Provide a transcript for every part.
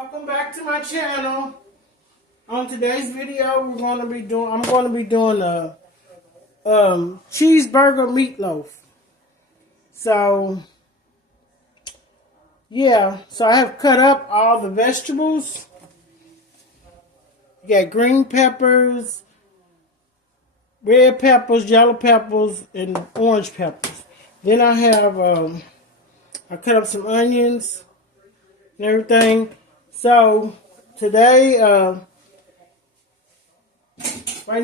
Welcome back to my channel. On today's video, I'm going to be doing a cheeseburger meatloaf. So yeah, so I have cut up all the vegetables. You got green peppers, red peppers, yellow peppers, and orange peppers. Then I have I cut up some onions and everything. So today, right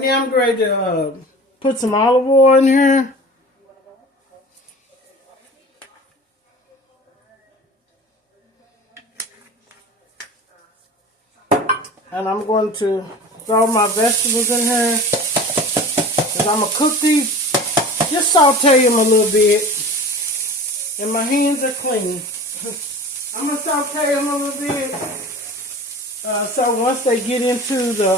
now I'm ready to put some olive oil in here. And I'm going to throw my vegetables in here. Because I'm going to cook these, just saute them a little bit. And my hands are clean. I'm going to saute them a little bit. So once they get into the,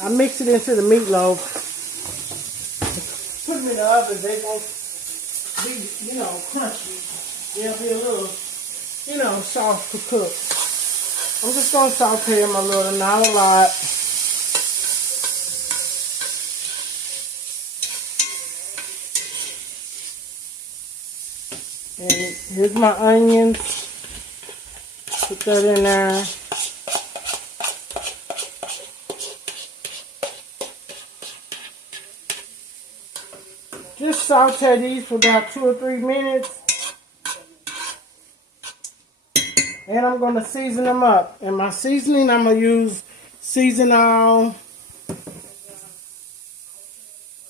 I mix it into the meatloaf. Put them in the oven, they won't be, crunchy. They'll be a little, soft to cook. I'm just going to saute them a little, not a lot. And here's my onions. Put that in there. Just saute these for about 2 or 3 minutes. And I'm going to season them up. And my seasoning, I'm going to use seasonal,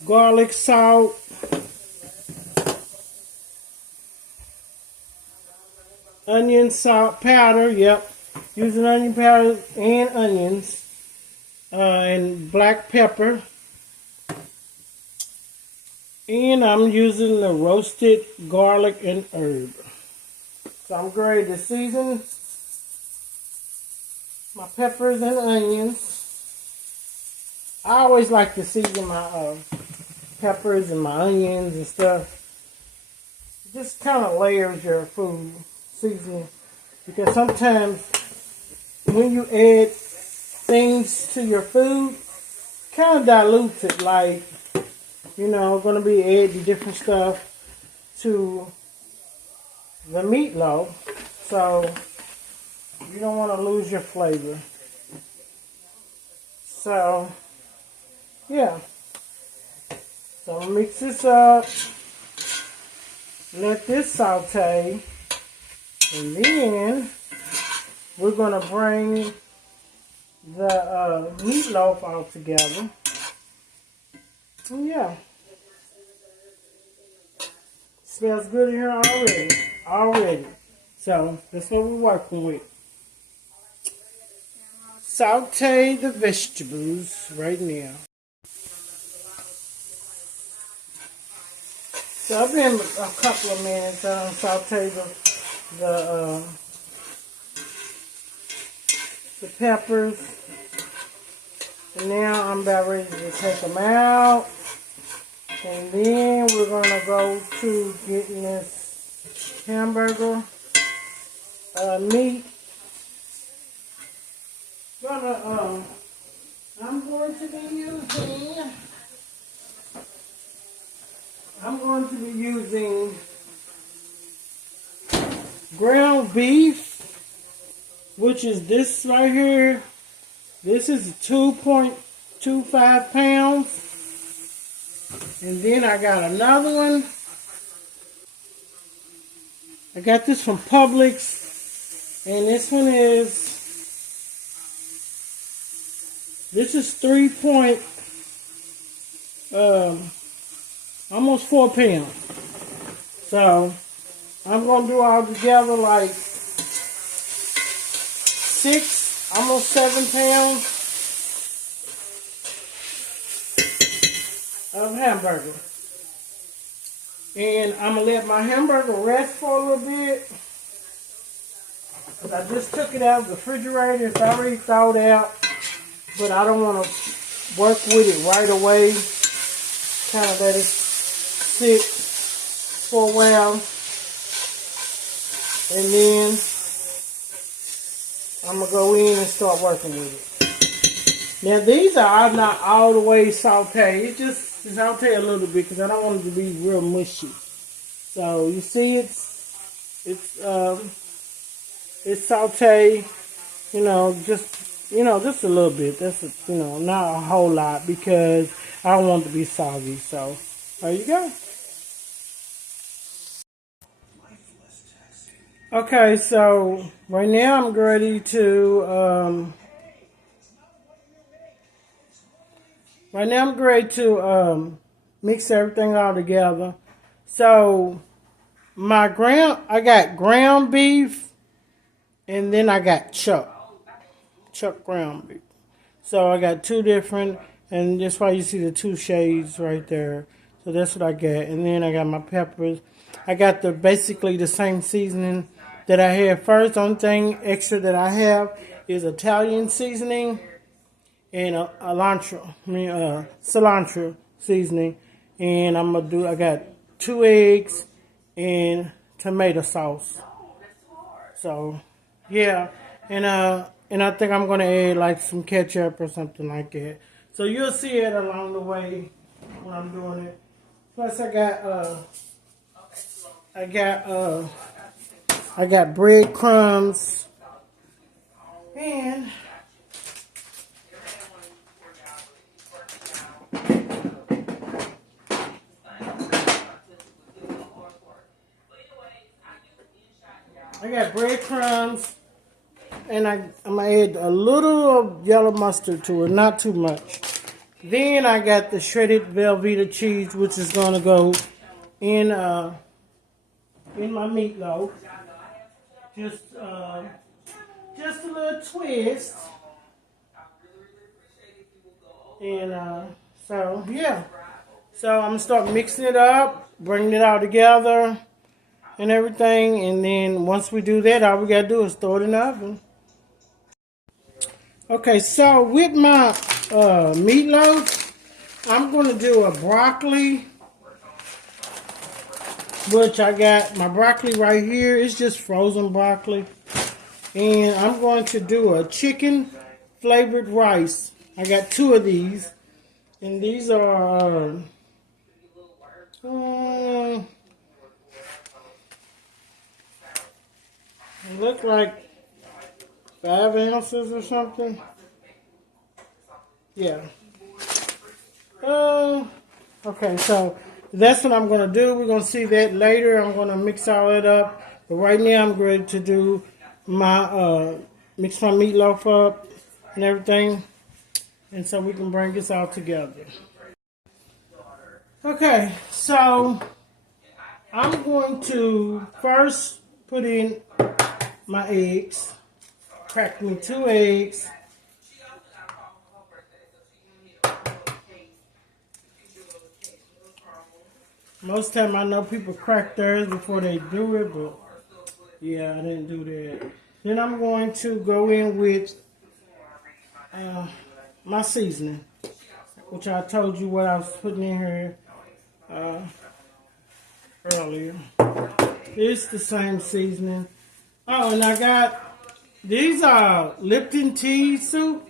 garlic, salt, onion salt powder. Yep. Using onion powder and onions. And black pepper. And I'm using the roasted garlic and herb. So I'm ready to season my peppers and onions. I always like to season my peppers and my onions and stuff. It just kind of layers your food seasoning. Because sometimes when you add things to your food, kind of dilutes it. Like, going to be adding different stuff to the meatloaf, so you don't want to lose your flavor. So, yeah. So mix this up, let this saute, and then we're going to bring the meatloaf all together. And yeah. Smells good in here already. So that's what we're working with. Saute the vegetables right now. So I've been a couple of minutes. Saute the peppers, and now I'm about ready to take them out. And then we're going to go to getting this hamburger meat. I'm going to be using ground beef, which is this right here. This is 2.25 pounds. And then I got another one. I got this from Publix. And this one is, this is almost 4 pounds. So I'm going to do all together like 6, almost 7 pounds of hamburger. And I'm going to let my hamburger rest for a little bit. Because I just took it out of the refrigerator. It's already thawed out. But I don't want to work with it right away. Kind of let it sit for a while. And then I'm going to go in and start working with it. Now these are not all the way sauteed. It's just saute a little bit because I don't want it to be real mushy. So you see it's sauteed, just a little bit. That's not a whole lot because I don't want it to be soggy. So there you go. Okay, so right now I'm ready to mix everything all together. So I got ground beef, and then I got chuck ground beef. So I got two different, and that's why you see the two shades right there. So that's what I got, and then I got my peppers. I got basically the same seasoning that I had first. The only thing extra that I have is Italian seasoning and cilantro seasoning. And I got 2 eggs and tomato sauce. So, yeah. And I think I'm going to add like some ketchup or something like that. So you'll see it along the way when I'm doing it. Plus I got breadcrumbs and and I'm going to add a little of yellow mustard to it, not too much. Then I got the shredded Velveeta cheese, which is going to go in my meatloaf. Just a little twist. And so, yeah. So I'm going to start mixing it up, bringing it all together and everything. And then once we do that, all we got to do is throw it in the oven. Okay, so with my meatloaf, I'm going to do a broccoli, which I got my broccoli right here. It's just frozen broccoli. And I'm going to do a chicken flavored rice. I got 2 of these. And these are they look like 5 ounces or something. Yeah. Okay, so that's what I'm going to do. We're going to see that later. I'm going to mix all that up. But right now I'm ready to do my, mix my meatloaf up and everything. And so we can bring this all together. Okay, so I'm going to first put in my eggs. Crack me 2 eggs. Most time I know people crack theirs before they do it, but yeah, I didn't do that. Then I'm going to go in with my seasoning, which I told you what I was putting in here earlier. It's the same seasoning. Oh, and I got, these are Lipton tea soup.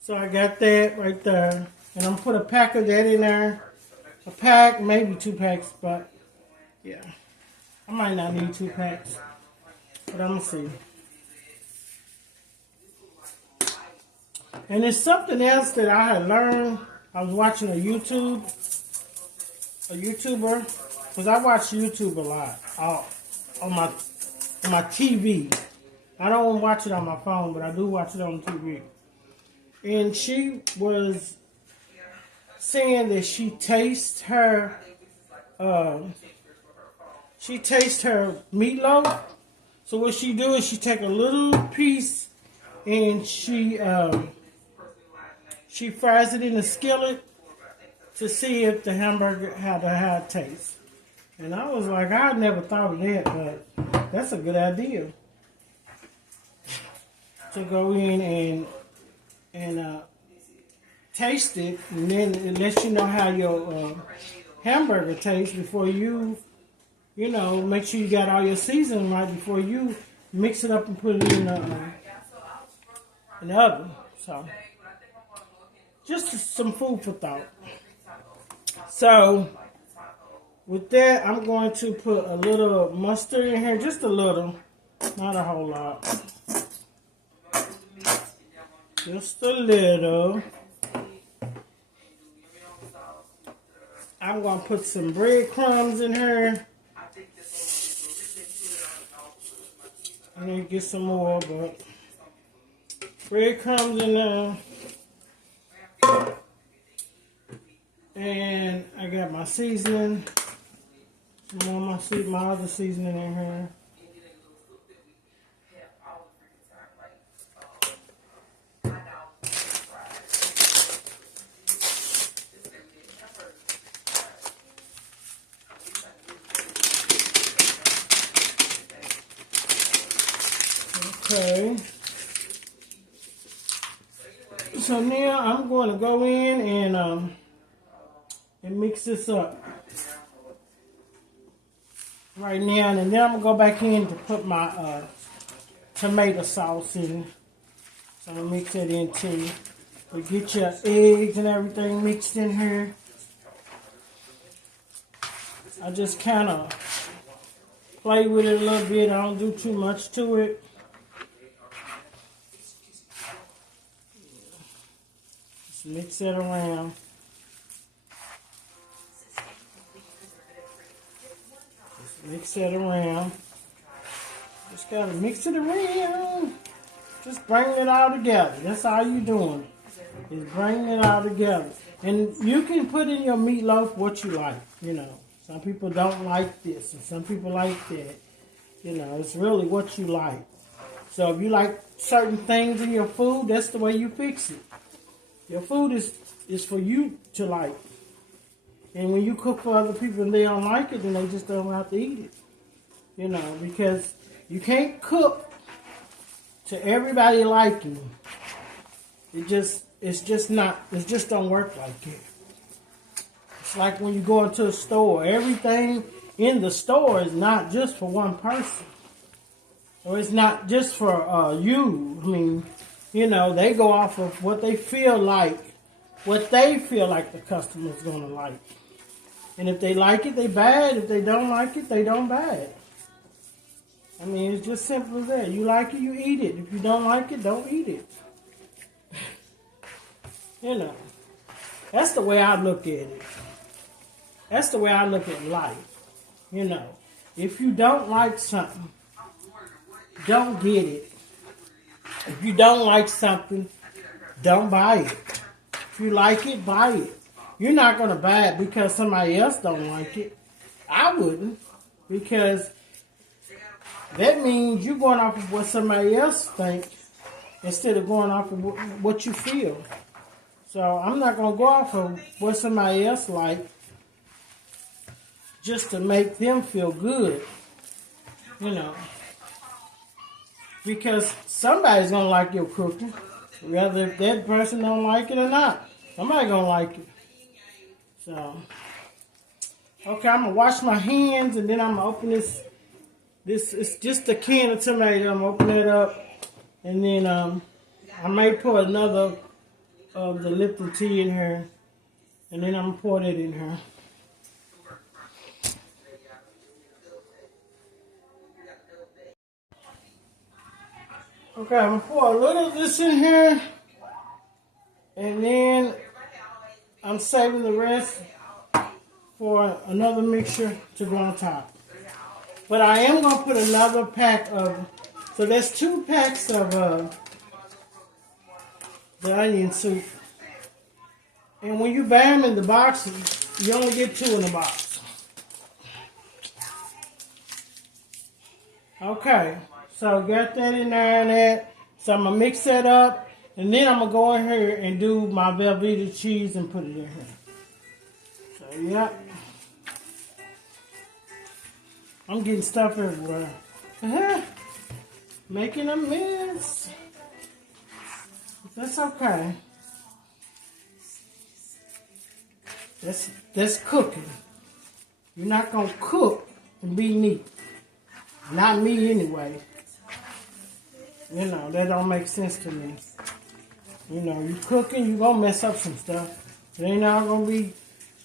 So I got that right there. And I'm going to put a pack of that in there. A pack, maybe 2 packs, but yeah. I might not need 2 packs. But I'm going to see. And there's something else that I had learned. I was watching a YouTuber. Because I watch YouTube a lot. On my TV. I don't watch it on my phone, but I do watch it on TV. And she was saying that she tastes her meatloaf. So what she do is she take a little piece and she fries it in a skillet to see if the hamburger how it tastes. And I was like, I never thought of that, but that's a good idea. To go in and taste it, and then it lets you know how your hamburger tastes before you know, make sure you got all your seasoning right before you mix it up and put it in the oven. So, just some food for thought. So, with that, I'm going to put a little mustard in here, just a little, not a whole lot. Just a little. I'm going to put some breadcrumbs in here. I'm going to get some more, but breadcrumbs in there. And I got my seasoning. Some more of my other seasoning in here. Okay. So now I'm going to go in and mix this up right now, and then I'm gonna go back in to put my tomato sauce in. So I'm gonna mix that in too. But get your eggs and everything mixed in here. I just kind of play with it a little bit. I don't do too much to it. Just mix it around. Mix it around. Just gotta mix it around. Just bring it all together. That's all you doing. Is bringing it all together. And you can put in your meatloaf what you like. You know, some people don't like this, and some people like that. You know, it's really what you like. So if you like certain things in your food, that's the way you fix it. Your food is for you to like. And when you cook for other people and they don't like it, then they just don't have to eat it. You know, because you can't cook to everybody liking. It just don't work like it. It's like when you go into a store. Everything in the store is not just for one person. Or it's not just for you. I mean, you know, they go off of what they feel like the customer's going to like. And if they like it, they buy it. If they don't like it, they don't buy it. I mean, it's just simple as that. You like it, you eat it. If you don't like it, don't eat it. You know, that's the way I look at it. That's the way I look at life. You know, if you don't like something, don't get it. If you don't like something, don't buy it. If you like it, buy it. You're not going to buy it because somebody else don't like it. I wouldn't, because that means you're going off of what somebody else thinks instead of going off of what you feel. So I'm not going to go off of what somebody else like just to make them feel good, you know. Because somebody's going to like your cooking, whether if that person don't like it or not. Somebody's going to like it. So, okay, I'm going to wash my hands, and then I'm going to open this. This is just a can of tomato. I'm going to open it up, and then I may put another of the Lipton tea in here, and then I'm going to pour it in here. Okay, I'm going to pour a little of this in here, and then I'm saving the rest for another mixture to go on top. But I am going to put another pack of, so that's 2 packs of the onion soup. And when you buy them in the boxes, you only get 2 in the box. Okay, so got that in there and that. So I'm going to mix that up. And then I'm going to go in here and do my Velveeta cheese and put it in here. So, yep. I'm getting stuff everywhere. Making a mess. That's okay. That's cooking. You're not gonna cook and be neat. Not me anyway. You know, that don't make sense to me. You know, you cooking, you gonna mess up some stuff. It ain't all gonna be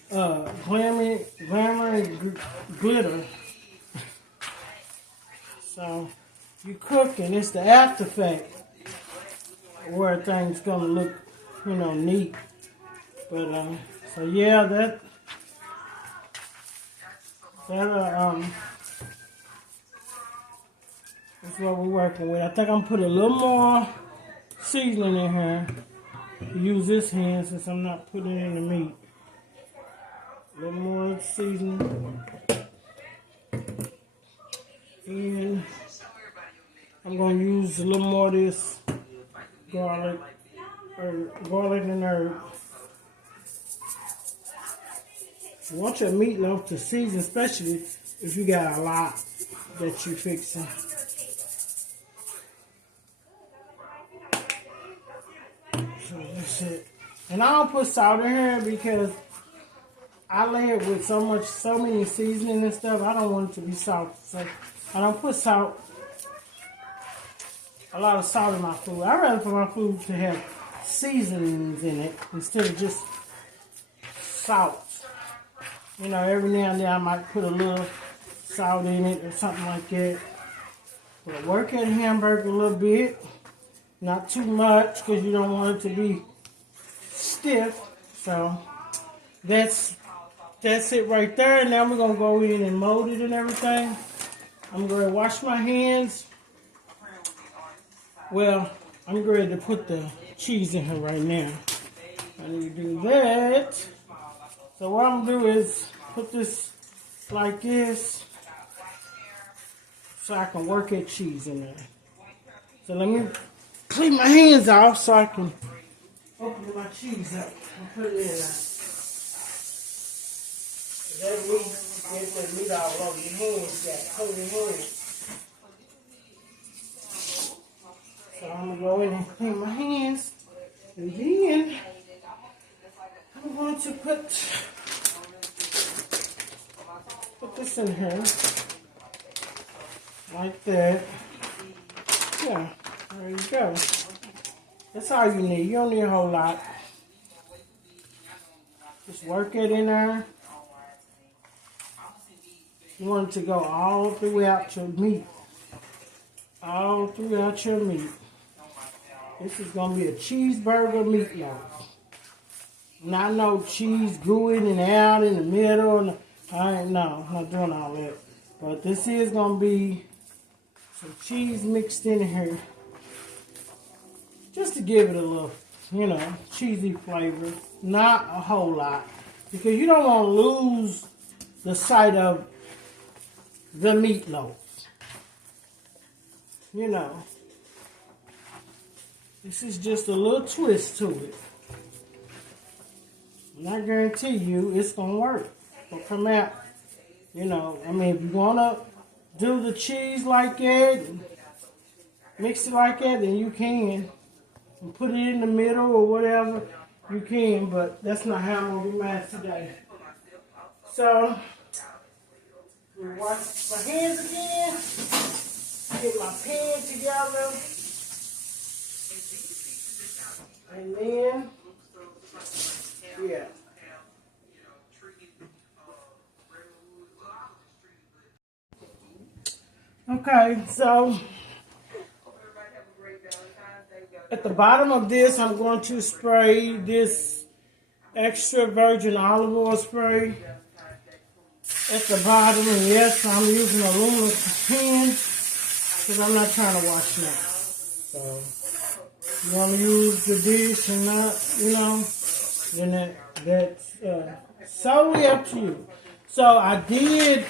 glamour and glitter. So you cooking, it's the after effect where things gonna look, you know, neat. But so yeah, that's what we're working with. I think I'm putting a little more seasoning in here. Use this hand since I'm not putting it in the meat. A little more seasoning. And I'm going to use a little more of this garlic and herb. You want your meatloaf to season, especially if you got a lot that you're fixing. So that's it. And I don't put salt in here because I lay it with so many seasoning and stuff. I don't want it to be salty. So I don't put a lot of salt in my food. I'd rather for my food to have seasonings in it instead of just salt. You know, every now and then I might put a little salt in it or something like that. But work at hamburger a little bit. Not too much because you don't want it to be stiff. So that's it right there. And now we're going to go in and mold it and everything. I'm going to wash my hands. Well, I'm ready to put the cheese in here right now. I need to do that. So what I'm going to do is put this like this so I can work that cheese in there. So let me clean my hands off so I can open my cheese up and put it in there. That meat, get that meat all over your hands, you got to clean your hands. So I'm going to go in and clean my hands. And then I'm going to put this in here. Like that. Yeah, there you go. That's all you need. You don't need a whole lot. Just work it in there. You want it to go all throughout your meat. All throughout your meat. This is going to be a cheeseburger meatloaf. Not no cheese gooing and out in the middle. I'm not doing all that. But this is going to be some cheese mixed in here. Just to give it a little, you know, cheesy flavor. Not a whole lot. Because you don't want to lose the sight of the meatloaf. You know. This is just a little twist to it. And I guarantee you it's going to work. But come out, you know, I mean, if you want to do the cheese like that, mix it like that, then you can. And put it in the middle or whatever, you can. But that's not how I'm going to do mine today. So, wash my hands again. Get my pan together. And then, yeah. Okay, so at the bottom of this, I'm going to spray this extra virgin olive oil spray at the bottom. And yes, I'm using aluminum pans because I'm not trying to wash now. So you want to use the dish and not, you know, then that's solely up to you. So I did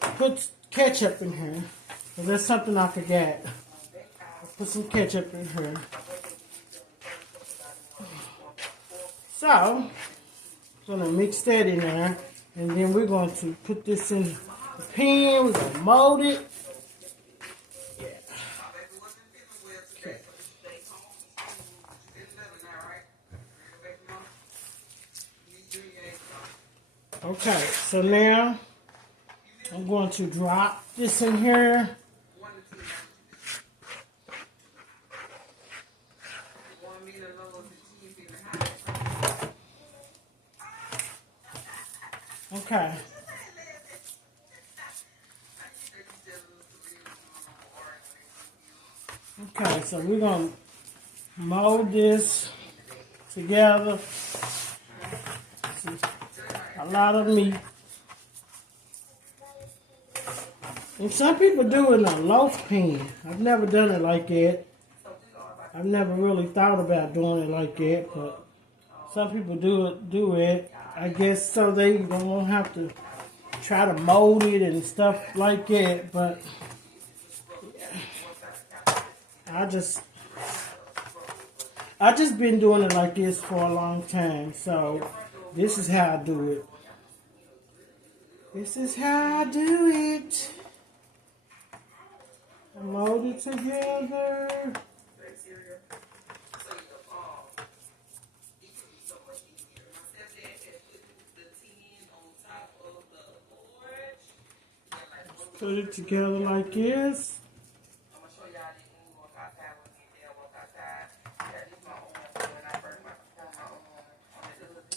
put ketchup in here. Because that's something I forgot. Put some ketchup in here. So, I'm going to mix that in there. And then we're going to put this in the pan. We're going to mold it. Yeah. Okay. Okay, so now I'm going to drop this in here. Okay. Okay, so we're going to mold this together. A lot of meat. And some people do it in a loaf pan. I've never done it like that. I've never really thought about doing it like that, but some people do it. I guess so they don't have to try to mold it and stuff like that, but I just been doing it like this for a long time, so this is how I do it. This is how I do it. I mold it together. Put it together like this.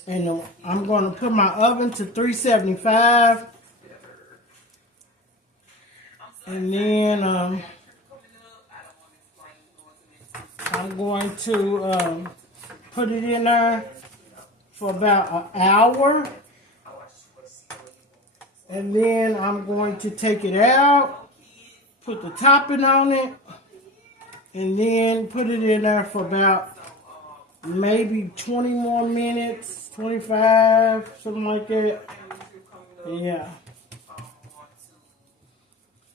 And I'm going to put my oven to 375. And then I'm going to put it in there for about an hour. And then I'm going to take it out, put the topping on it, and then put it in there for about maybe 20 more minutes, 25, something like that. Yeah.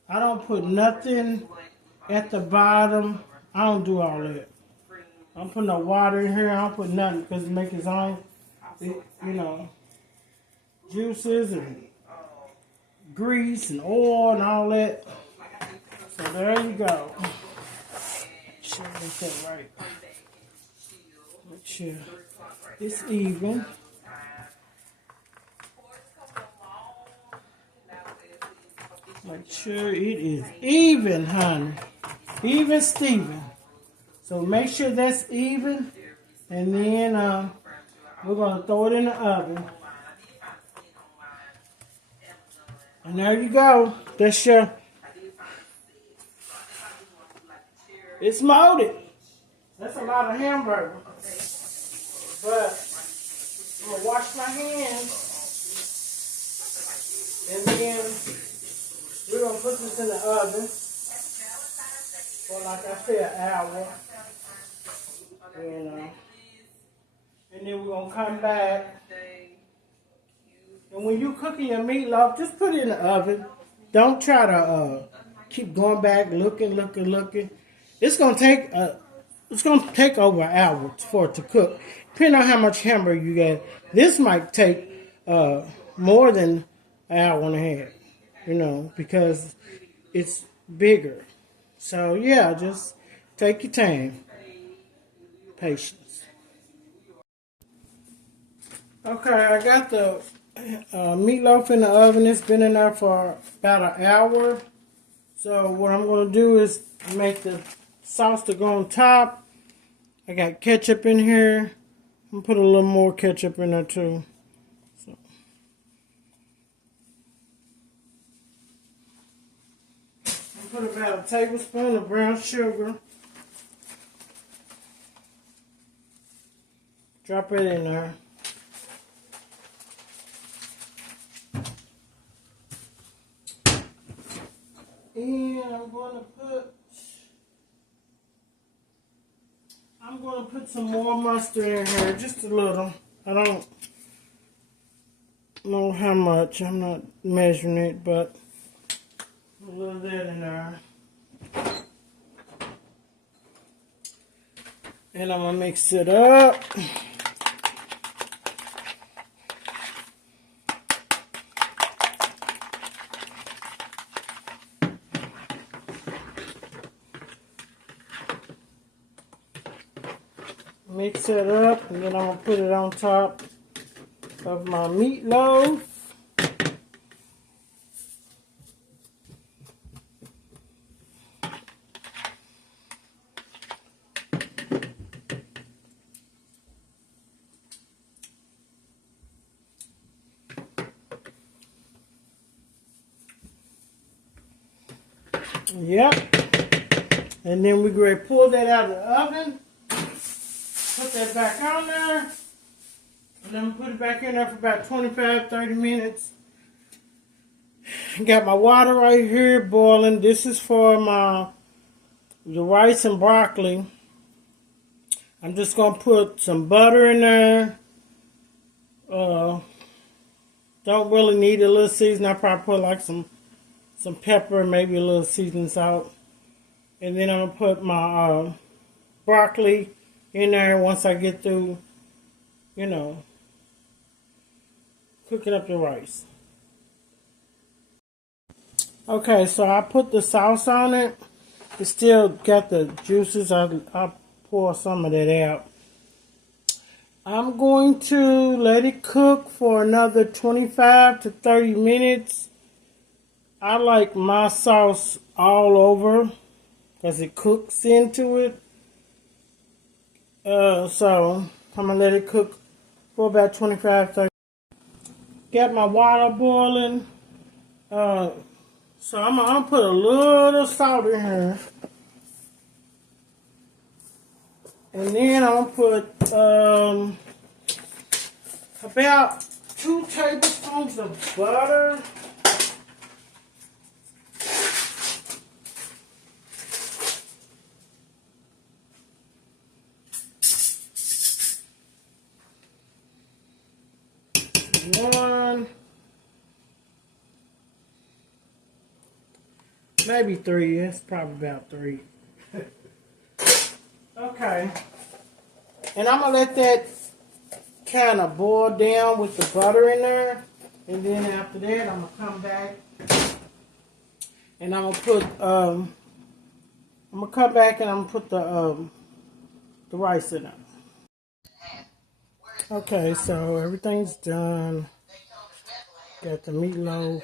I don't put nothing at the bottom. I don't do all that. I don't put no water in here. I don't put nothing because it makes its own, juices and grease and oil and all that. So there you go. Make sure I get that right. Make sure it's even. Make sure it is even, honey. Even Steven. So make sure that's even. And then we're going to throw it in the oven. And there you go. That's your... It's molded. That's a lot of hamburger. But I'm going to wash my hands. And then we're going to put this in the oven for, like I said, an hour. And then we're going to come back. And when you're cooking your meatloaf, just put it in the oven. Don't try to keep going back, looking. It's going to take over an hour for it to cook, depending on how much hamburger you get. This might take more than an hour and a half, because it's bigger. So yeah, just take your time. Patience. Okay, I got the meatloaf in the oven. It's been in there for about an hour. So what I'm going to do is make the sauce to go on top. I got ketchup in here. I'm going to put a little more ketchup in there too. So. I'll put about a tablespoon of brown sugar. Drop it in there. And I'm going to put some more mustard in here, just a little. I don't know how much. I'm not measuring it, but a little of that in there. And I'm going to mix it up. Mix it up, and then I'm going to put it on top of my meatloaf. Yep. And then we're going to pull that out of the oven. Put that back on there. And then put it back in there for about 25-30 minutes. Got my water right here boiling. This is for the rice and broccoli. I'm just going to put some butter in there. Don't really need a little season. I'll probably put like some pepper and maybe a little seasoning salt. And then I'm going to put my broccoli in there once I get through, you know, cooking up the rice. Okay, so I put the sauce on it. It still got the juices. I'll pour some of that out. I'm going to let it cook for another 25 to 30 minutes. I like my sauce all over because it cooks into it. So I'm going to let it cook for about 25 to 30 minutes. Got my water boiling. So I'm going to put a little salt in here. And then I'm going to put about 2 tablespoons of butter. One, maybe 3. It's probably about 3. Okay. And I'm going to let that kind of boil down with the butter in there. And then after that, I'm going to come back. And I'm going to put, I'm going to come back and I'm going to put the rice in there. Okay, so everything's done. Got the meatloaf.